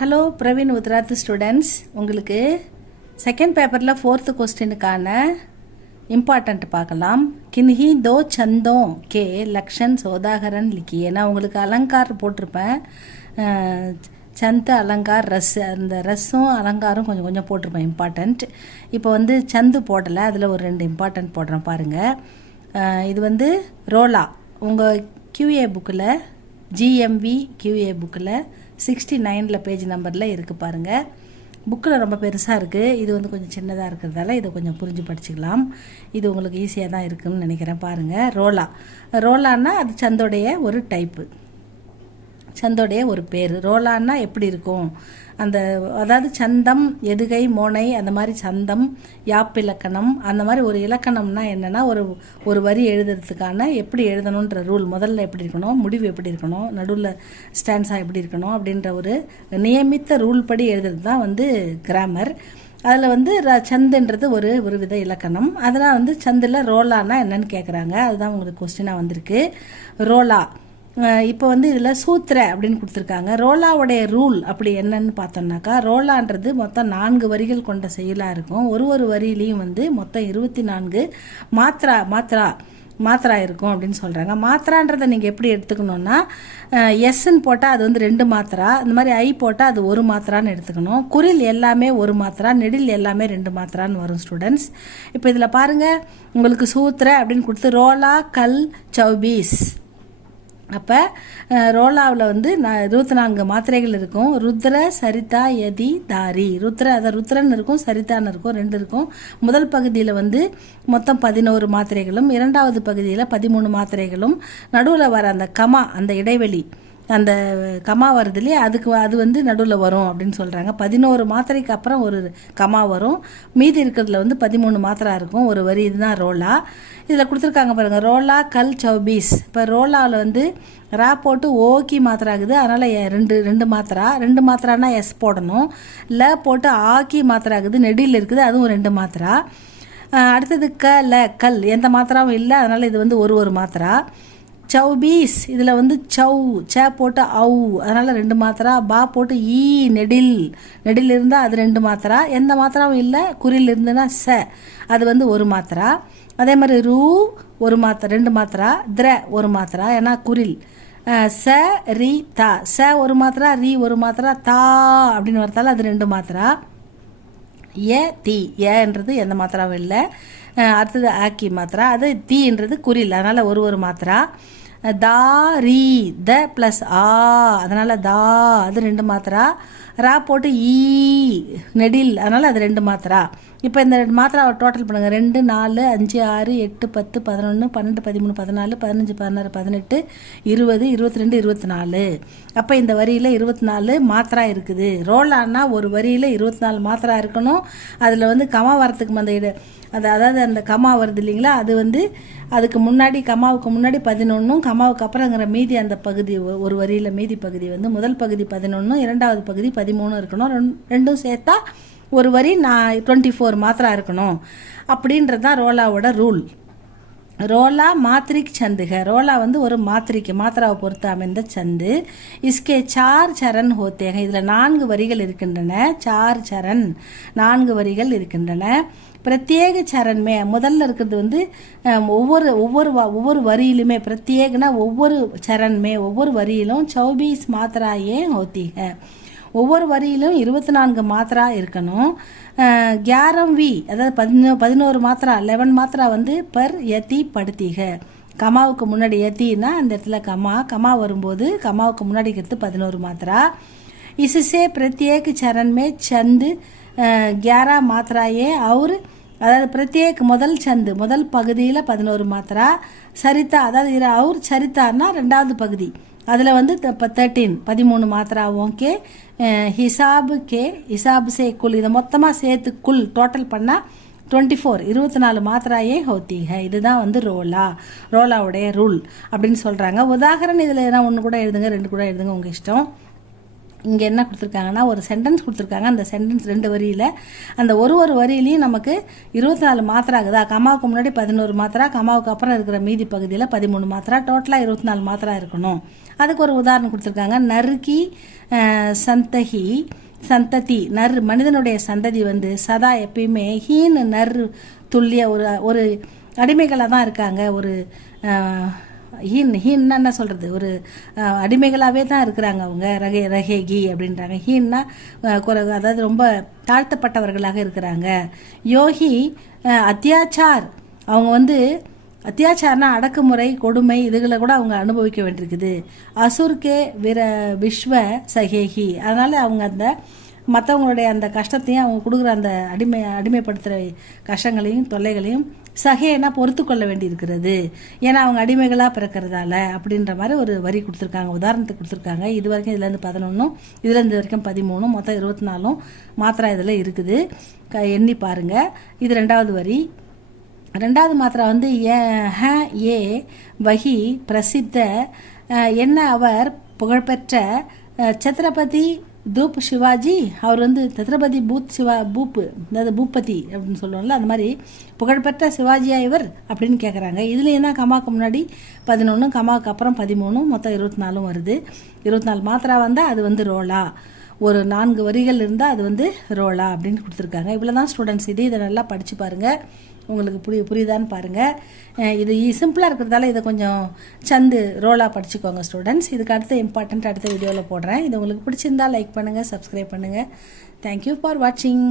Hello Praveen Uttarardh students, உங்களுக்கு second பேப்பரில் 4th क्वेश्चनக்கான important பார்க்கலாம். கின்ஹி தோ சந்தோं கே லக்ஷன் சோதாகரன் லிக்கியே. நான் உங்களுக்கு அலங்கார் போட்டிருப்பேன், சந்த அலங்கார் ரஸ், அந்த ரஸ்ஸும் அலங்காரம் கொஞ்சம் கொஞ்சம் போட்டிருப்பேன் இம்பார்ட்டண்ட். இப்போ வந்து சந்து போடலை, அதில் ஒரு 2 இம்பார்ட்டண்ட் போடுறேன் பாருங்கள். இது ரோலா உங்கள் QA புக்கில், GMV QA புக்கில் 69 பேஜ் நம்பரில் இருக்குது பாருங்கள். புக்கில் ரொம்ப பெருசாக இருக்குது, இது கொஞ்சம் சின்னதாக இருக்கிறதால இதை கொஞ்சம் புரிஞ்சு படிச்சுக்கலாம். இது உங்களுக்கு ஈஸியாக தான் இருக்குதுன்னு நினைக்கிறேன். பாருங்கள், ரோலான்னா அது சந்தோடைய ஒரு டைப்பு, சந்தோடைய ஒரு பேர். ரோலான்னா எப்படி இருக்கும், அதாவது சந்தம், எதுகை, மோனை, அந்த மாதிரி சந்தம், யாப்பிலக்கணம், அந்த மாதிரி ஒரு இலக்கணம்னா என்னென்னா ஒரு வரி எழுதுறதுக்கான எப்படி எழுதணுன்ற ரூல். முதல்ல எப்படி இருக்கணும், முடிவு எப்படி இருக்கணும், நடுவில் ஸ்டான்ஸாக எப்படி இருக்கணும் அப்படின்ற ஒரு நியமித்த ரூல் படி எழுதுறது தான் கிராமர். அதில் சந்துன்றது ஒரு வித இலக்கணம். அதெல்லாம் சந்தில் ரோலானா என்னன்னு கேட்குறாங்க, அதுதான் உங்களுக்கு கொஸ்டினாக வந்திருக்கு. ரோலா இப்போ இதில் சூத்திர அப்படின்னு கொடுத்துருக்காங்க. ரோலாவுடைய ரூல் அப்படி என்னன்னு பார்த்தோம்னாக்கா, ரோலான்றது மொத்தம் 4 வரிகள் கொண்ட செயலாக இருக்கும். ஒரு வரியிலையும் மொத்தம் 24 மாத்திரா இருக்கும் அப்படின்னு சொல்கிறாங்க. மாத்திரான்றதை நீங்கள் எப்படி எடுத்துக்கணுன்னா, எஸ்ன்னு போட்டால் அது 2 மாத்திரா, இந்த மாதிரி ஐ போட்டால் அது 1 மாத்திரான்னு எடுத்துக்கணும். குறில் எல்லாமே 1 மாத்திரா, நெடில் எல்லாமே 2 மாத்திரான்னு வரும் ஸ்டூடெண்ட்ஸ். இப்போ இதில் பாருங்கள், உங்களுக்கு சூத்திர அப்படின்னு கொடுத்து ரோலா கல் சௌபீஸ். அப்போ ரோலாவில் 24 மாத்திரைகள் இருக்கும். ருத்ர, சரிதா, யதி, தாரி. ருத்ரன் இருக்கும், சரிதான்னு இருக்கும், 2 இருக்கும். முதல் பகுதியில் மொத்தம் 11 மாத்திரைகளும், இரண்டாவது பகுதியில் 13 மாத்திரைகளும், நடுவில் வர அந்த கமா, அந்த இடைவெளி, அந்த கமா வருது இல்லையா, அது நடுவில் வரும் அப்படின்னு சொல்கிறாங்க. 11 மாத்திரைக்கு அப்புறம் ஒரு கமா வரும், மீதி இருக்கிறதுல 13 மாத்திரா இருக்கும் ஒரு வரி. இதுதான் ரோலா. இதில் கொடுத்துருக்காங்க பாருங்கள், ரோலா கல் சௌபீஸ். இப்போ ரோலாவில் ரா போட்டு ஓகி மாத்திரா ஆகுது, அதனால் 2 மாத்திரா. 2 மாத்திரானா எஸ் போடணும். ல போட்டு ஆக்கி மாத்திரா ஆகுது, நெடியில் இருக்குது, அதுவும் 2 மாத்திரா. அடுத்தது கல் எந்த மாத்திராவும் இல்லை, அதனால் இது ஒரு மாத்திரா. சௌபீஸ், இதில் ச போட்டு ஔ, அதனால் 2 மாத்திரா. பா போட்டு ஈ, நெடில் இருந்தால் அது 2 மாத்திரா. எந்த மாத்திராவும் இல்லை, குறில் இருந்துன்னா ச, அது 1 மாத்திரா. அதே மாதிரி ரூ 1 மாத்திரா, 2 மாத்திரா. திர 1 மாத்திரா, ஏன்னா குறில். ச ரி தா, ச 1 மாத்திரா, ரீ 1 மாத்திரா, தா அப்படின்னு வரத்தால் அது 2 மாத்திரா. ஏ தி, ஏன்றது எந்த மாத்திராவும் இல்லை. அடுத்தது ஆக்கி மாத்திரா, அது தீன்றது குறில், அதனால் ஒரு மாத்திரா. தா ரீ, த ப்ளஸ் ஆ, அதனால் தா, அது 2 மாத்திரா. ரா போட்டு ஈ, நெடில், அதனால் அது 2 மாத்திரா. இப்போ இந்த 2 மாத்திராவை டோட்டல் பண்ணுங்கள். 2 4 5 6 8 10 11 12 13 14 15 16 18 20 22 24. அப்போ இந்த வரியில் 24 மாத்திரா இருக்குது. ரோலானா ஒரு வரியில் 24 மாத்திரா இருக்கணும். அதில் கமா வரத்துக்கு அதாவது அந்த கமா வருது இல்லைங்களா, அது அதுக்கு முன்னாடி, கமாவுக்கு முன்னாடி 11, கமாவுக்கு அப்புறங்கிற மீதி அந்த பகுதி, ஒரு வரியில் மீதி பகுதி முதல் பகுதி 11, இரண்டாவது பகுதி 13 இருக்கணும். ரெண்டும் சேர்த்தா ஒரு வரி 24 மாத்திரா இருக்கணும். அப்படின்றது தான் ரோலாவோட ரூல். ரோலா மாத்திரிக் சந்துக. ரோலா ஒரு மாத்திராவை பொறுத்து அமைந்த சந்து. இஸ்கே 4 சரண் ஹோத்தேக. இதில் 4 வரிகள் இருக்கின்றன. 4 சரண், 4 வரிகள் இருக்கின்றன. பிரத்யேக சரண்மே, முதல்ல இருக்கிறது ஒவ்வொரு வரியிலுமே, பிரத்யேகனா ஒவ்வொரு சரண்மே, ஒவ்வொரு வரியிலும் 24 மாத்திராயே ஹோத்தீக. ஒவ்வொரு வரியிலும் 24 மாத்திரா இருக்கணும். 11 வி, அதாவது 11 மாத்திரா, 11 மாத்திரா பர் யதி படுத்தீக. கமாவுக்கு முன்னாடி யத்தின்னா அந்த இடத்துல கமா வரும்போது கமாவுக்கு முன்னாடி இருக்கிறது 11 மாத்திரா. इससे प्रत्येक चरण में चंद 11 மாத்திராயே और, அதாவது பிரத்யேக் முதல் சந்து, முதல் பகுதியில் 11 மாத்திரா. சரிதா, அதாவது அவர் சரிதான்னா 2வது பகுதி, அதில் 13 மாத்திராவும். கே ஹிசாப் சே குல், இதை மொத்தமாக சேர்த்து குல் டோட்டல் பண்ணால் 24 மாத்திராயே ஹோத்தீக. இதுதான் ரோலாவுடைய ரூல் அப்படின்னு சொல்கிறாங்க. உதாரணம் இதில் எதனா 1 கூட எழுதுங்க, 2 கூட எழுதுங்க, உங்கள் இஷ்டம். இங்கே என்ன கொடுத்துருக்காங்கன்னா ஒரு சென்டென்ஸ் கொடுத்துருக்காங்க. அந்த சென்டென்ஸ் 2 வரியில் அந்த ஒரு வரியிலையும் நமக்கு 24 மாத்திரை ஆகுதா, கமாவுக்கு முன்னாடி 11 மாத்திரா, கமாவுக்கு அப்புறம் இருக்கிற மீதி பகுதியில் 13 மாத்திரா, டோட்டலாக 24 மாத்திரா இருக்கணும். அதுக்கு ஒரு உதாரணம் கொடுத்துருக்காங்க. நறுக்கி சந்ததி மனிதனுடைய சந்ததி சதா எப்பயுமே ஹீன் துல்லிய ஒரு அடிமைகளாக தான் இருக்காங்க. ஒரு ஹீன்னா என்ன சொல்கிறது, ஒரு அடிமைகளாகவே தான் இருக்கிறாங்க அவங்க. ரகேகி அப்படின்றாங்க. ஹீன்னா அதாவது ரொம்ப தாழ்த்தப்பட்டவர்களாக இருக்கிறாங்க. யோகி அத்தியாச்சார், அவங்க அத்தியாச்சாரனா அடக்குமுறை, கொடுமை, இதுகளை கூட அவங்க அனுபவிக்க வேண்டியிருக்குது. அசுர்கே விஸ்வ சகேகி, அதனால் அவங்க அந்த மற்றவங்களுடைய அந்த கஷ்டத்தையும் அவங்க கொடுக்குற அந்த அடிமைப்படுத்துகிற கஷ்டங்களையும் தொல்லைகளையும் சகேனா பொறுத்து கொள்ள வேண்டி இருக்கிறது. ஏன்னா அவங்க அடிமைகளாக பிறக்கிறதால அப்படின்ற மாதிரி ஒரு வரி கொடுத்துருக்காங்க, உதாரணத்துக்கு கொடுத்துருக்காங்க. இது வரைக்கும் இதுலேருந்து 11, இதுலேருந்து வரைக்கும் 13, மொத்தம் 24 மாத்திரா இதில் இருக்குது. எண்ணி பாருங்கள். இது 2வது வரி. 2வது மாத்திரா ஏ வகி பிரசித்த, என்ன அவர் புகழ்பெற்ற சத்ரபதி தூப் சிவாஜி, அவர் சத்ரபதி அதாவது பூபதி அப்படின்னு சொல்லுவோம்ல, அந்த மாதிரி புகழ்பெற்ற சிவாஜியா இவர் அப்படின்னு கேட்குறாங்க. இதுலேயும் தான் கமாவுக்கு முன்னாடி 11, கமாவுக்கு அப்புறம் 13, மொத்தம் 24 வருது. 24 மாத்திரா வந்தால் அது ரோலா. ஒரு 4 வரிகள் இருந்தால் அது ரோலா அப்படின்னு கொடுத்துருக்காங்க. இவ்வளோ தான் ஸ்டூடெண்ட்ஸ். இதை நல்லா படித்து பாருங்கள், உங்களுக்கு புரியுதான்னு பாருங்கள். இது சிம்பிளாக இருக்கிறதால இதை கொஞ்சம் ரோலாக படிச்சுக்கோங்க ஸ்டூடெண்ட்ஸ். இதுக்கு அடுத்த வீடியோவில் போடுறேன். இது உங்களுக்கு பிடிச்சிருந்தா லைக் பண்ணுங்கள், சப்ஸ்கிரைப் பண்ணுங்கள். தேங்க்யூ ஃபார் வாட்சிங்.